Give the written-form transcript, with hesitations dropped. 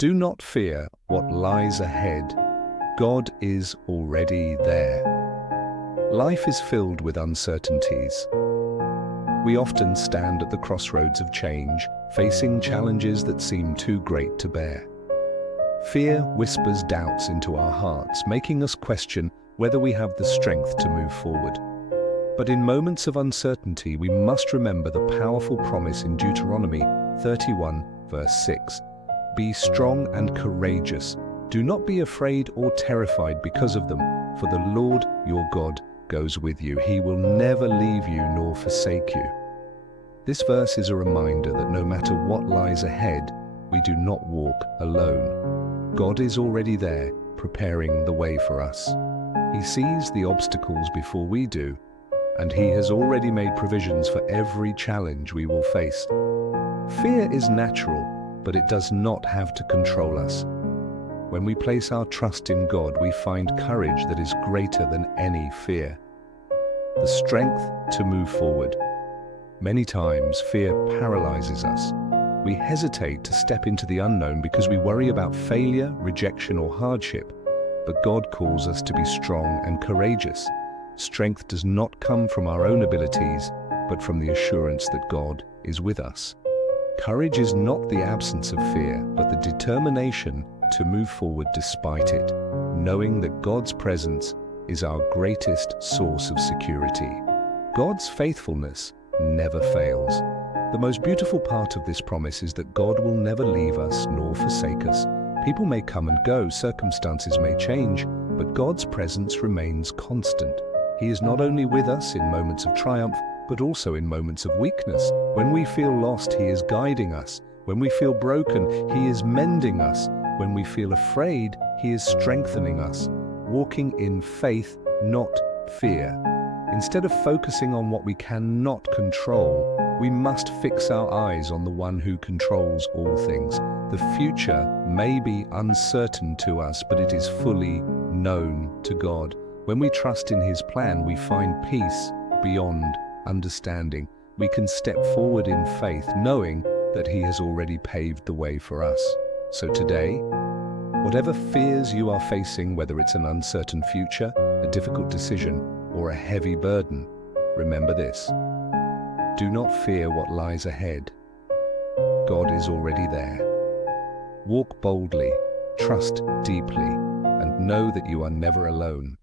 Do not fear what lies ahead. God is already there. Life is filled with uncertainties. We often stand at the crossroads of change, facing challenges that seem too great to bear. Fear whispers doubts into our hearts, making us question whether we have the strength to move forward. But in moments of uncertainty, we must remember the powerful promise in Deuteronomy 31, verse 6. Be strong and courageous. Do not be afraid or terrified because of them, for the Lord your God goes with you. He will never leave you nor forsake you. This verse is a reminder that no matter what lies ahead, we do not walk alone. God is already there, preparing the way for us. He sees the obstacles before we do, and He has already made provisions for every challenge we will face. Fear is natural, but it does not have to control us. When we place our trust in God, we find courage that is greater than any fear. The strength to move forward. Many times, fear paralyzes us. We hesitate to step into the unknown because we worry about failure, rejection, or hardship. But God calls us to be strong and courageous. Strength does not come from our own abilities, but from the assurance that God is with us. Courage is not the absence of fear, but the determination to move forward despite it, knowing that God's presence is our greatest source of security. God's faithfulness never fails. The most beautiful part of this promise is that God will never leave us nor forsake us. People may come and go, circumstances may change, but God's presence remains constant. He is not only with us in moments of triumph, but also in moments of weakness. When we feel lost, He is guiding us. When we feel broken, He is mending us. When we feel afraid, He is strengthening us, walking in faith, not fear. Instead of focusing on what we cannot control, we must fix our eyes on the One who controls all things. The future may be uncertain to us, but it is fully known to God. When we trust in His plan, we find peace beyond understanding. We can step forward in faith, knowing that He has already paved the way for us. So today, whatever fears you are facing, whether it's an uncertain future, a difficult decision, or a heavy burden, remember this. Do not fear what lies ahead. God is already there. Walk boldly, trust deeply, and know that you are never alone.